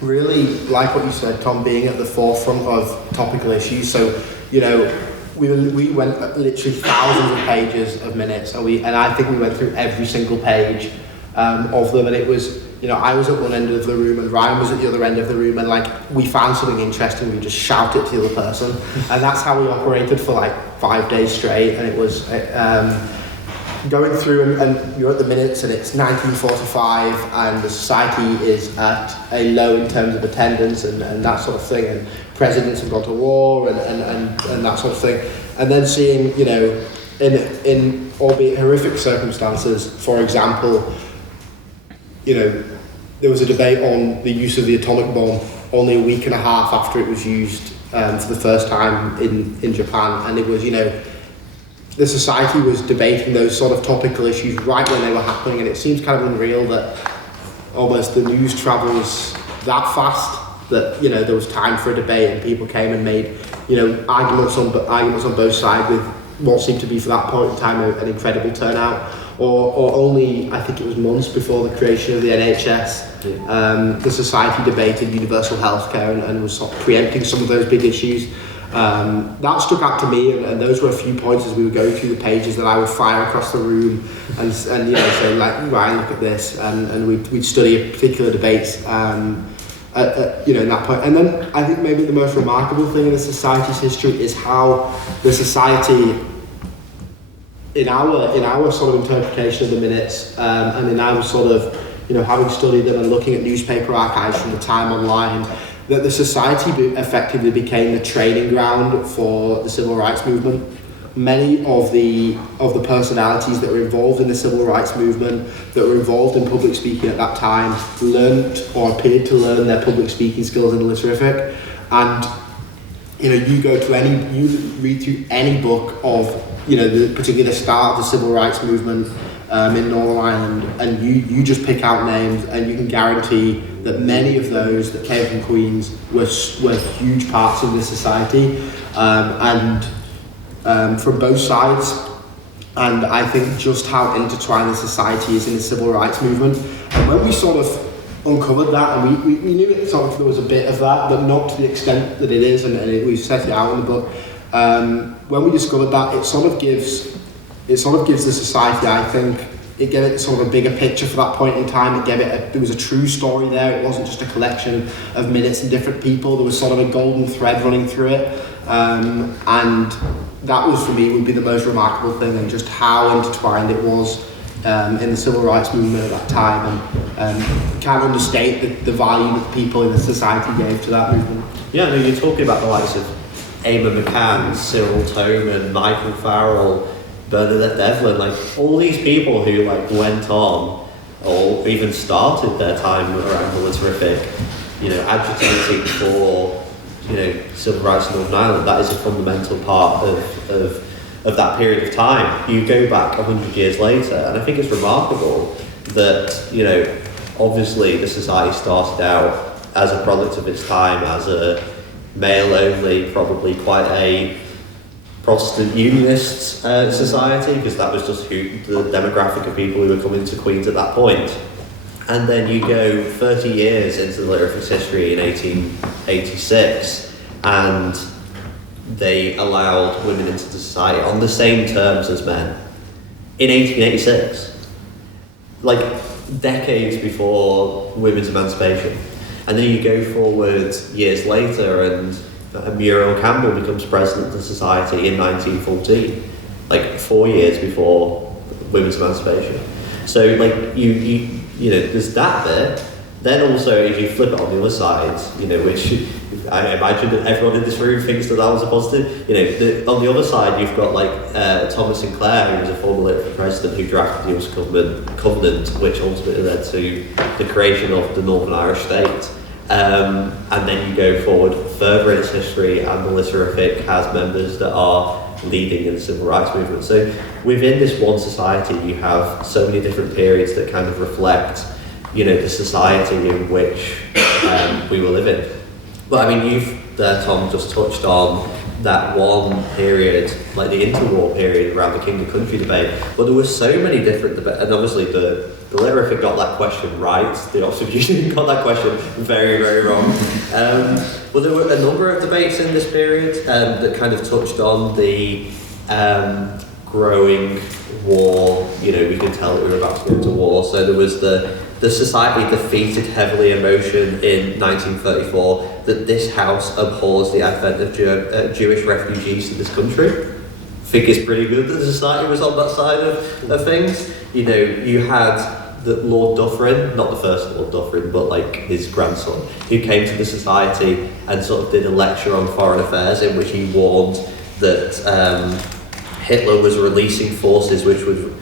really, like what you said, Tom, being at the forefront of topical issues. So, we went literally thousands of pages of minutes, and I think we went through every single page of them, and it was, I was at one end of the room and Ryan was at the other end of the room, and like we found something interesting, we just shout it to the other person, and that's how we operated for like 5 days straight. And it was going through and you're at the minutes and it's 1945 and the society is at a low in terms of attendance and that sort of thing, and presidents have gone to war and that sort of thing, and then seeing, in albeit horrific circumstances, for example, there was a debate on the use of the atomic bomb only a week and a half after it was used for the first time in Japan, and it was, the society was debating those sort of topical issues right when they were happening, and it seems kind of unreal that almost the news travels that fast that, there was time for a debate and people came and made, arguments on both sides with what seemed to be, for that point in time, an incredible turnout. Or only, I think it was months before the creation of the NHS, the society debated universal healthcare and was sort of preempting some of those big issues. That stuck out to me, and those were a few points as we were going through the pages that I would fire across the room and say, like, Ryan, look at this, and we'd study particular debates in that point. And then I think maybe the most remarkable thing in the society's history is how the society, in our sort of interpretation of the minutes, and in our sort of, having studied them and looking at newspaper archives from the time online, that the society effectively became the training ground for the civil rights movement. Many of the personalities that were involved in the civil rights movement, that were involved in public speaking at that time, learnt or appeared to learn their public speaking skills in Literific. And you read through any book of, particularly the start of the civil rights movement in Northern Ireland, and you just pick out names, and you can guarantee that many of those that came from Queens were huge parts of this society, and from both sides. And I think just how intertwined the society is in the civil rights movement. And when we sort of uncovered that, and we knew it sort of, there was a bit of that, but not to the extent that it is, and we set it out in the book. When we discovered that, it sort of gives the society, I think, it gave it sort of a bigger picture for that point in time. It gave it there was a true story there. It wasn't just a collection of minutes and different people. There was sort of a golden thread running through it, and that was, for me, would be the most remarkable thing, and just how intertwined it was in the civil rights movement at that time, and can't understate the value that people in the society gave to that movement. Yeah, no, you're talking about the likes of Eamon McCann, Cyril Toman, Michael Farrell, Bernadette Devlin, like all these people who like went on or even started their time around the Literific, agitating for, civil rights in Northern Ireland. That is a fundamental part of that period of time. You go back 100 years later, and I think it's remarkable that, obviously the society started out as a product of its time, as a male-only, probably quite a Protestant Unionist society, because that was just the demographic of people who were coming to Queens at that point. And then you go 30 years into the Literific's history in 1886, and they allowed women into the society on the same terms as men in 1886, like decades before women's emancipation. And then you go forward years later, and Muriel Campbell becomes president of the society in 1914, like 4 years before women's emancipation. So like you know, there's that bit. Then also, if you flip it on the other side, you know, which I imagine that everyone in this room thinks that was a positive. You know, on the other side, you've got like Thomas Sinclair, who was a former Literific president who drafted the Ulster Covenant, which ultimately led to the creation of the Northern Irish State. And then you go forward further in its history, and the Literific has members that are leading in the civil rights movement. So within this one society, you have so many different periods that kind of reflect, you know, the society in which we were living. But I mean, you've there, Tom, just touched on that one period, like the interwar period around the King and Country debate. But there were so many different debates, and obviously the Literific got that question right, the Oxford Union got that question very, very wrong. But there were a number of debates in this period that kind of touched on the growing war. You know, we could tell that we were about to go to war. So there was the society defeated heavily in motion in 1934 that this house abhors the advent of Jewish refugees to this country. I think it's pretty good that the society was on that side of things. You know, you had the Lord Dufferin, not the first Lord Dufferin, but like his grandson, who came to the society and sort of did a lecture on foreign affairs in which he warned that Hitler was releasing forces which would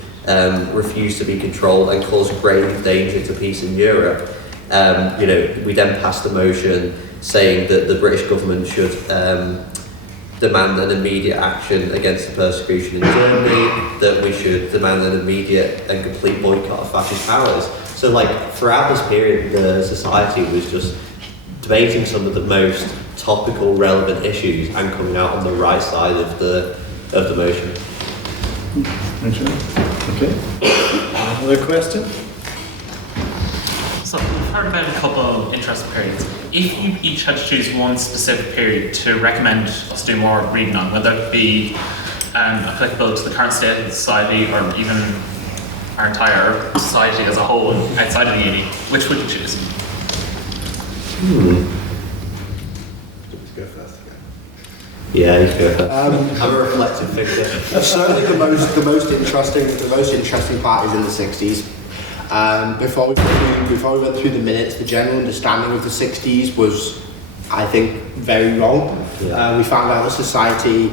refuse to be controlled and cause grave danger to peace in Europe. You know, we then passed a motion saying that the British government should demand an immediate action against the persecution in Germany, that we should demand an immediate and complete boycott of fascist powers. So like throughout this period, the society was just debating some of the most topical, relevant issues and coming out on the right side of the motion. Okay. Another question? So we've heard about a couple of interesting periods. If you each had to choose one specific period to recommend us do more reading on, whether it be applicable to the current state of the society or even our entire society as a whole outside of the uni, which would you choose? Go first. Yeah, you go first. I'm a reflective thinker. Certainly the most interesting part is in the 60s. Before we went through the minutes, the general understanding of the 60s was, I think, very wrong. Yeah. We found out the society,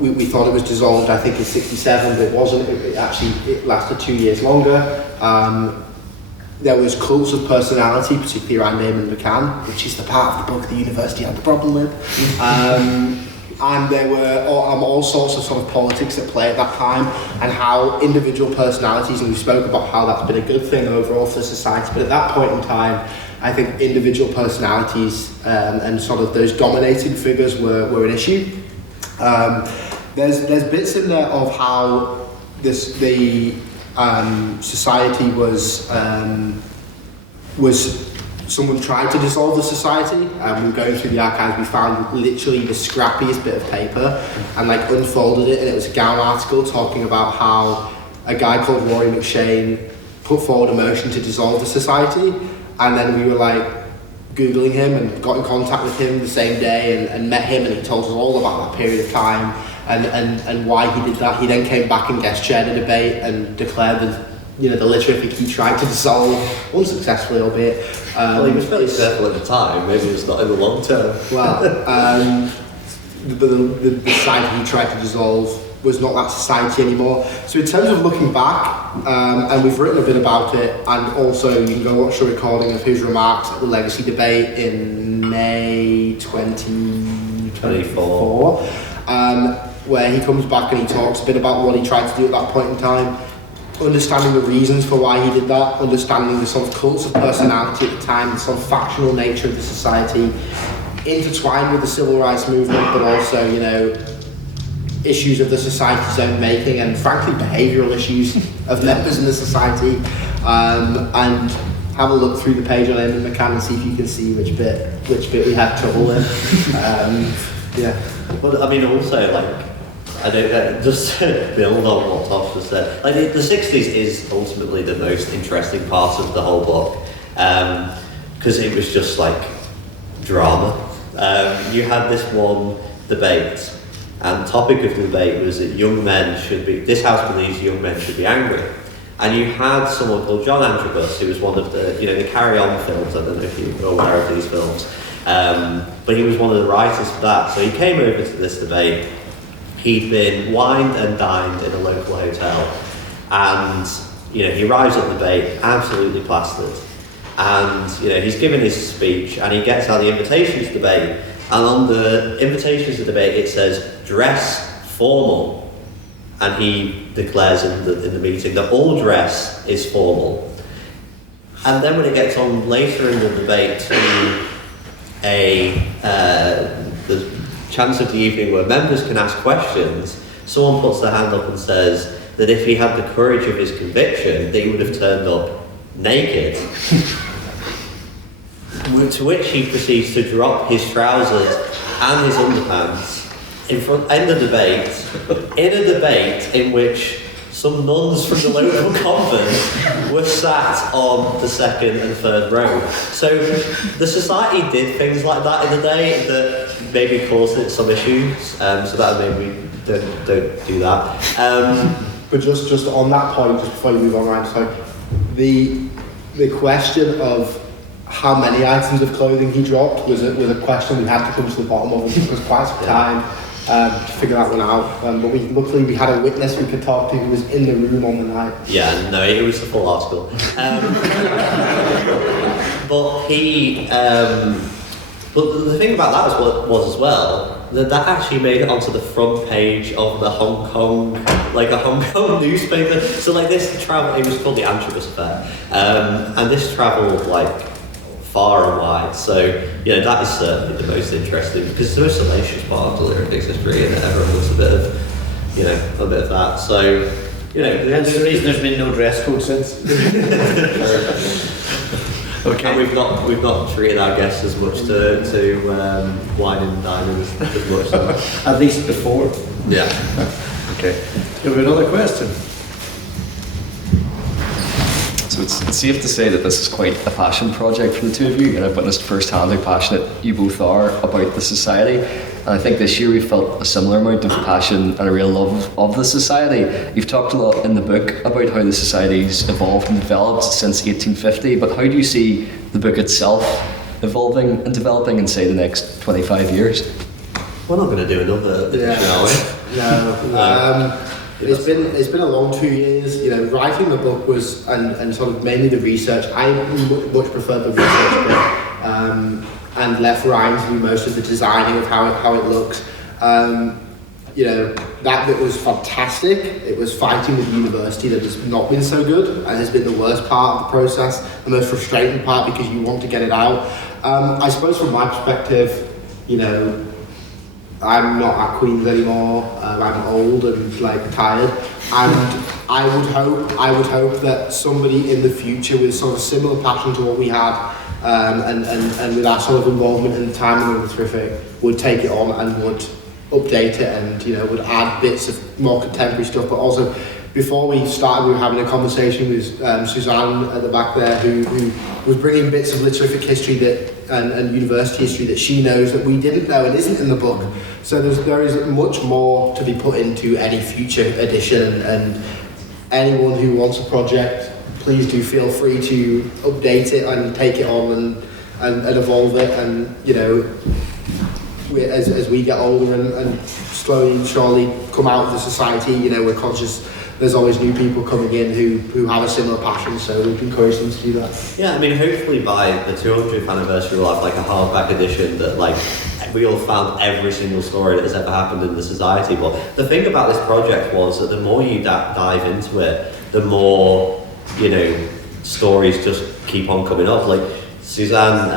we thought it was dissolved, I think, in 67, but it wasn't. It lasted 2 years longer. There was cults of personality, particularly around Eamon McCann, which is the part of the book the university had the problem with. And there were all sorts of sort of politics at play at that time, and how individual personalities, and we spoke about how that's been a good thing overall for society, but at that point in time, I think individual personalities and sort of those dominating figures were an issue. There's bits in there of how the society was someone tried to dissolve the society. We were going through the archives, we found literally the scrappiest bit of paper and like unfolded it, and it was a Gown article talking about how a guy called Rory McShane put forward a motion to dissolve the society, and then we were like Googling him and got in contact with him the same day and met him, and he told us all about that period of time and why he did that. He then came back and guest chaired a debate and declared that, you know, the Literific he tried to dissolve, unsuccessfully albeit. Well, he was fairly successful at the time, maybe it's not in the long term. Well, the society he tried to dissolve was not that society anymore. So in terms of looking back, and we've written a bit about it, and also you can go watch a recording of his remarks at the Legacy debate in May 2024, where he comes back and he talks a bit about what he tried to do at that point in time, understanding the reasons for why he did that, understanding the sort of cults of personality at the time, the sort of factional nature of the society, intertwined with the civil rights movement, but also, you know, issues of the society's own making, and frankly behavioural issues of members in the society, and have a look through the page on Ian McCann and see if you can see which bit we had trouble in. Yeah. But I mean, also, like, I don't just to build on what Toft just said. Like, the 60s is ultimately the most interesting part of the whole book, because it was just like drama. You had this one debate, and the topic of the debate was that this house believes young men should be angry. And you had someone called John Antrobus, who was one of the Carry On films. I don't know if you're aware of these films, but he was one of the writers for that. So he came over to this debate. He'd been wined and dined in a local hotel, and he arrives at the debate absolutely plastered. And he's given his speech, and he gets out the invitation to debate. And on the invitations to debate, it says dress formal, and he declares in the meeting that all dress is formal. And then when it gets on later in the debate to the chance of the evening where members can ask questions, someone puts their hand up and says that if he had the courage of his conviction, that he would have turned up naked. To which he proceeds to drop his trousers and his underpants in the debate, in a debate in which some nuns from the local convent were sat on the second and third row. So the society did things like that in the day that maybe caused it some issues. So that maybe don't do that. But just on that point, just before you move on, Ryan, so the question of how many items of clothing he dropped was a question we had to come to the bottom of. It took us quite some time to figure that one out. But luckily we had a witness we could talk to who was in the room on the night. Yeah, no, it was the full article. But he, but the thing about that was as well, that actually made it onto the front page of the Hong Kong newspaper. So like this travel, it was called the Antrobus Affair, and this travelled like far and wide. So that is certainly the most interesting, because it's the most salacious part of the Literific history, and everyone looks a bit of that. So That's the reason there's been no dress code since. Okay. And we've not treated our guests as much to wine and dining as much. So. At least before. Yeah. Okay. Do we have another question? So it's safe to say that this is quite a passion project for the two of you, and I've witnessed firsthand how passionate you both are about the society. And I think this year we felt a similar amount of passion and a real love of the society. You've talked a lot in the book about how the society's evolved and developed since 1850, but how do you see the book itself evolving and developing in, say, the next 25 years? We're not going to do another edition, are we? No. It's been a long 2 years. Writing the book was and sort of mainly the research. I much prefer the research bit, and left Ryan to do most of the designing of how it looks. That bit was fantastic. It was fighting with the university that has not been so good and has been the worst part of the process, the most frustrating part, because you want to get it out. I suppose from my perspective, I'm not at Queen's anymore. I'm old and tired, and I would hope that somebody in the future with sort of similar passion to what we had, and with our sort of involvement in the time of the Literific, would take it on and would update it, and would add bits of more contemporary stuff. But also, before we started, we were having a conversation with Suzanne at the back there, who was bringing bits of Literific history and university history that she knows that we didn't know and isn't in the book. So there is much more to be put into any future edition, and anyone who wants a project, please do feel free to update it and take it on and evolve it. And as we get older and slowly and surely come out of the society, we're conscious there's always new people coming in who have a similar passion, so we'd encourage them to do that. Yeah, I mean, hopefully by the 200th anniversary we'll have a hardback edition that we all found every single story that has ever happened in the society. But the thing about this project was that the more you dive into it, the more stories just keep on coming up. Suzanne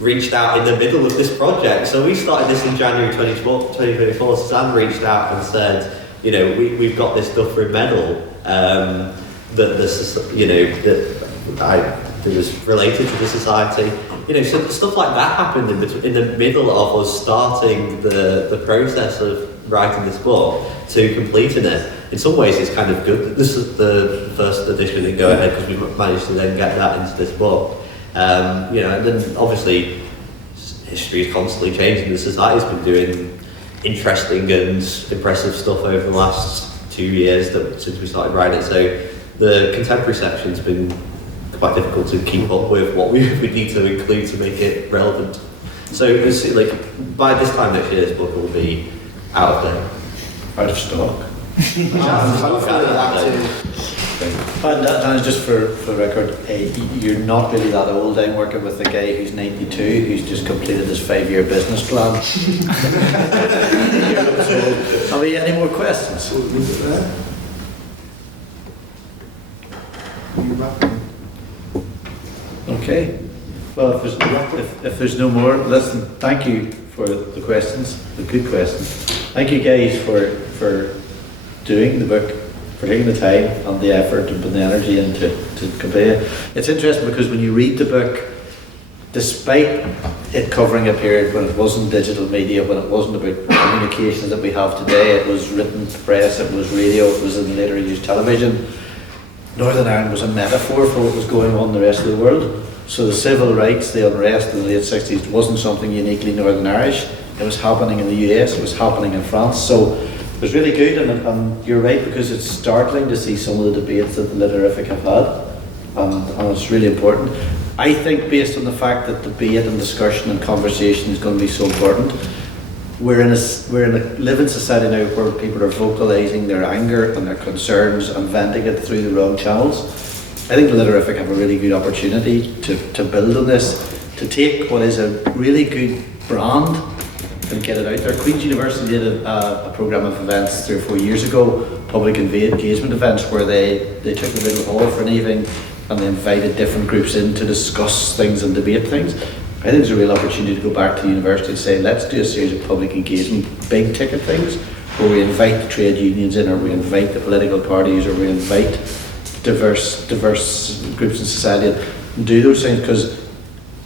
reached out in the middle of this project. So we started this in January 2024. Suzanne reached out and said, you know, we've got this Dufferin medal that was related to the society. You know, so stuff like that happened in the middle of us starting the process of writing this book to completing it. In some ways, it's kind of good that this is the first edition and go ahead, because we managed to then get that into this book. You know, and then obviously history is constantly changing. The society's been doing interesting and impressive stuff over the last 2 years since we started writing it. So the contemporary section's been quite difficult to keep up with what we need to include to make it relevant. So it's like by this time next year, this book will be out of date. Out of stock. And just for the record, you're not really that old. I'm working with a guy who's 92 who's just completed his 5-year business plan. Have we any more questions? Okay. Well, if there's no more, listen, thank you for the questions, the good questions. Thank you guys for doing the book, for taking the time and the effort and putting the energy into to convey it. It's interesting because when you read the book, despite it covering a period when it wasn't digital media, when it wasn't about communications that we have today, it was written press, it was radio, it was in later used television. Northern Ireland was a metaphor for what was going on in the rest of the world. So the civil rights, the unrest in the late 60s wasn't something uniquely Northern Irish. It was happening in the US, it was happening in France. So it was really good, and you're right, because it's startling to see some of the debates that the Literific have had, and it's really important. I think based on the fact that debate and discussion and conversation is going to be so important, we're in a living society now where people are vocalising their anger and their concerns and venting it through the wrong channels. I think the Literific have a really good opportunity to build on this, to take what is a really good brand and get it out there. Queen's University did a programme of events 3 or 4 years ago, public engagement events, where they took the little hall for an evening and they invited different groups in to discuss things and debate things. I think there's a real opportunity to go back to the university and say, let's do a series of public engagement, big ticket things, where we invite the trade unions in, or we invite the political parties, or we invite diverse groups in society and do those things, because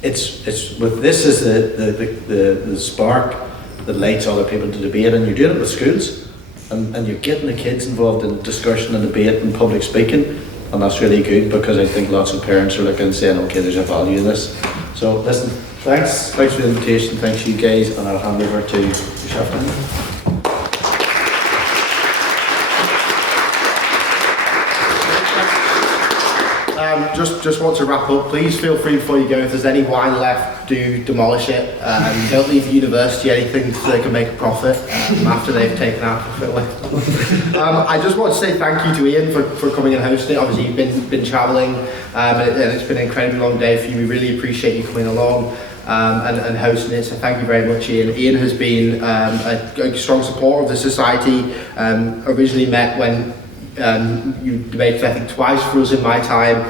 it's with this is the spark that lights other people to debate, and you're doing it with schools, and you're getting the kids involved in discussion and debate and public speaking, and that's really good, because I think lots of parents are looking and saying, okay, there's a value in this. So listen, thanks for the invitation, thanks to you guys, and I'll hand over to yourself. Just want to wrap up. Please feel free before you go, if there's any wine left, do demolish it. Don't leave the university anything so they can make a profit after they've taken out profit away. I just want to say thank you to Ian for coming and hosting it. Obviously you've been travelling and it's been an incredibly long day for you. We really appreciate you coming along and hosting it, so thank you very much, Ian. Ian has been a strong supporter of the society. Originally met when you debated, I think, twice for us in my time,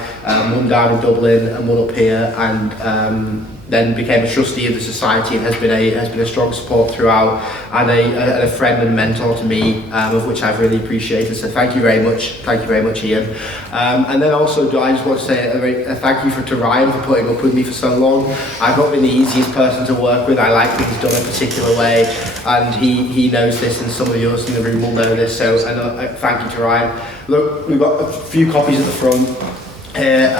one down in Dublin and one up here, and then became a trustee of the society and has been a strong support throughout, and a friend and mentor to me, of which I've really appreciated. So thank you very much, Ian. And then also, I just want to say a thank you to Ryan for putting up with me for so long. I've not been the easiest person to work with. I like things done a particular way, and he knows this, and some of you in the room will know this. So thank you to Ryan. Look, we've got a few copies at the front here.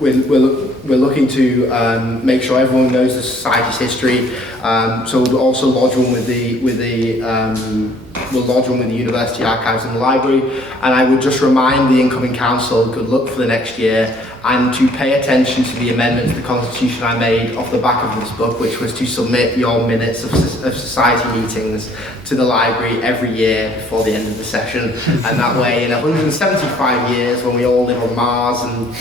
We're looking to make sure everyone knows the society's history. So we'll also lodge one with we'll lodge one with the University Archives and the Library. And I would just remind the incoming council, good luck for the next year, and to pay attention to the amendment to the Constitution I made off the back of this book, which was to submit your minutes of society meetings to the library every year before the end of the session. And that way, in 175 years, when we all live on Mars and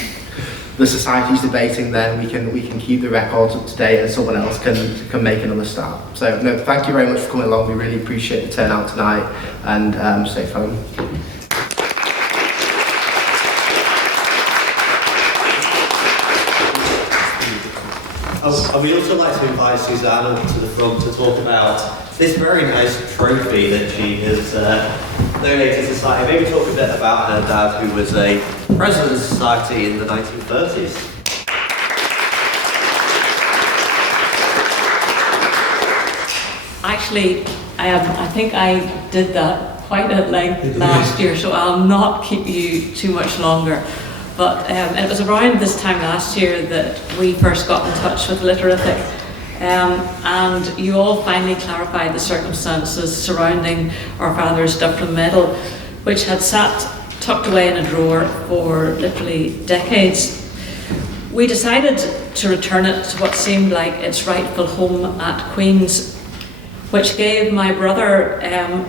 the society's debating, then we can keep the records up to date, and someone else can make another start. So no, thank you very much for coming along. We really appreciate the turnout tonight, and stay home. And we'd also like to invite Suzanne up to the front to talk about this very nice trophy that she has donated to society. Maybe talk a bit about her dad, who was a president of society in the 1930s. Actually, I think I did that quite at length last year, so I'll not keep you too much longer. But it was around this time last year that we first got in touch with Literific, and you all finally clarified the circumstances surrounding our father's Dufferin medal, which had sat tucked away in a drawer for literally decades. We decided to return it to what seemed like its rightful home at Queen's, which gave my brother,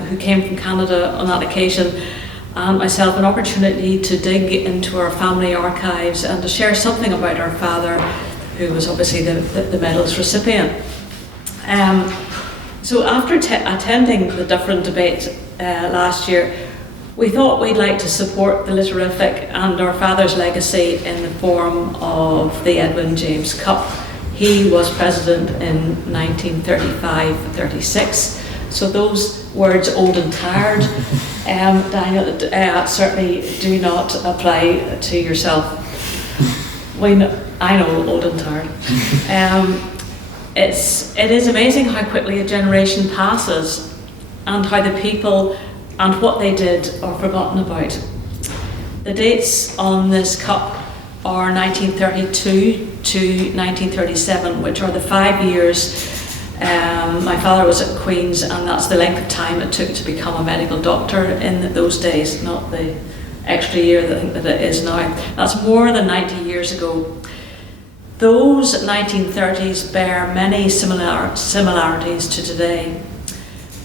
who came from Canada on that occasion, and myself an opportunity to dig into our family archives and to share something about our father, who was obviously the medal's recipient. So after attending the Dufferin debate last year, we thought we'd like to support the Literific and our father's legacy in the form of the Edwin James Cup. He was president in 1935-36, so those words old and tired, Daniel, certainly do not apply to yourself. I know, old and tired. It is amazing how quickly a generation passes and how the people and what they did are forgotten about. The dates on this cup are 1932 to 1937, which are the 5 years my father was at Queen's, and that's the length of time it took to become a medical doctor in those days, not the extra year that I think that it is now. That's more than 90 years ago. Those 1930s bear many similarities to today.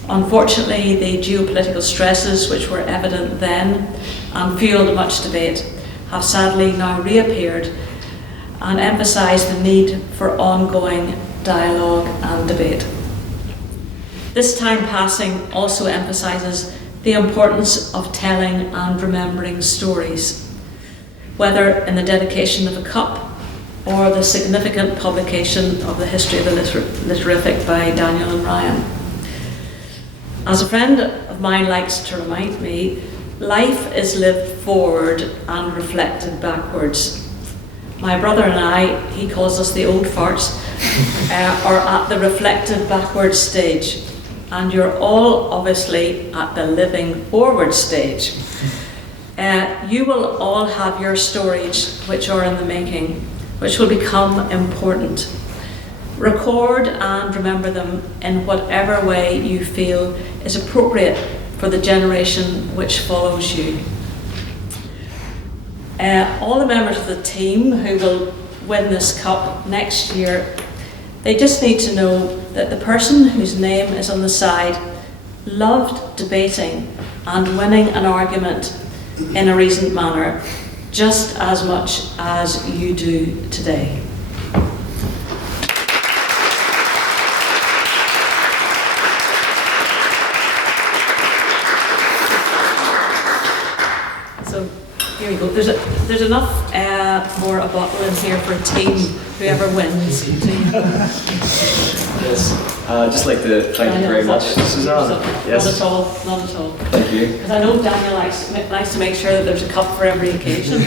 Unfortunately, the geopolitical stresses which were evident then and fueled much debate have sadly now reappeared and emphasise the need for ongoing dialogue and debate. This time passing also emphasises the importance of telling and remembering stories, whether in the dedication of a cup or the significant publication of the history of the Literific by Daniel and Ryan. As a friend of mine likes to remind me, life is lived forward and reflected backwards. My brother and I, he calls us the old farts, are at the reflective backwards stage, and you're all obviously at the living forward stage. You will all have your stories which are in the making, which will become important. Record and remember them in whatever way you feel is appropriate for the generation which follows you. All the members of the team who will win this cup next year, they just need to know that the person whose name is on the side loved debating and winning an argument in a reasoned manner just as much as you do today. So here we go. There's enough for a bottle in here for a team, whoever wins. Yes. I'd just like to thank you very much, Suzanne. Yes. Not at all, not at all. Thank you. Because I know Daniel likes to make sure that there's a cup for every occasion.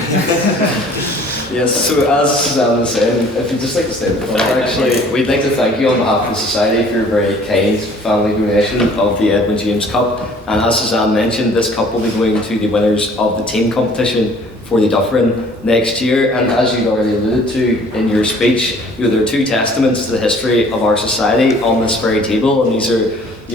Yes, so as Suzanne was saying, if you'd just like to stay with us, actually, we'd like to thank you on behalf of the Society for your very kind family donation of the Edwin James Cup. And as Suzanne mentioned, this cup will be going to the winners of the team competition for the Dufferin next year. And as you'd already alluded to in your speech, there are two testaments to the history of our society on this very table, and these are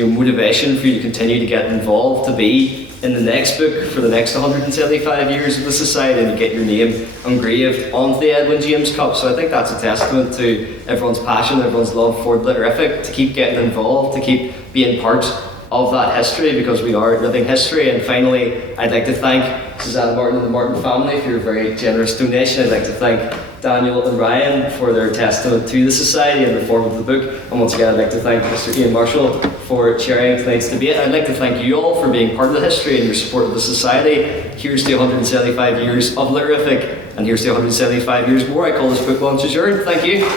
motivation for you to continue to get involved, to be in the next book for the next 175 years of the society, and to get your name engraved onto the Edwin James Cup. So I think that's a testament to everyone's passion, everyone's love for Literific, to keep getting involved, to keep being part of that history, because we are living history. And finally, I'd like to thank Suzanne Martin and the Martin family for your very generous donation. I'd like to thank Daniel and Ryan for their testament to the society in the form of the book. And once again, I'd like to thank Mr. Ian Marshall for chairing tonight's debate. I'd like to thank you all for being part of the history and your support of the society. Here's to 175 years of Literific, and here's to 175 years more. I call this book launch adjourned. Thank you.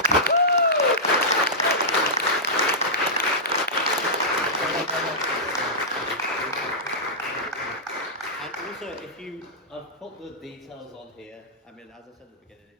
I've put the details on here. I mean, as I said at the beginning,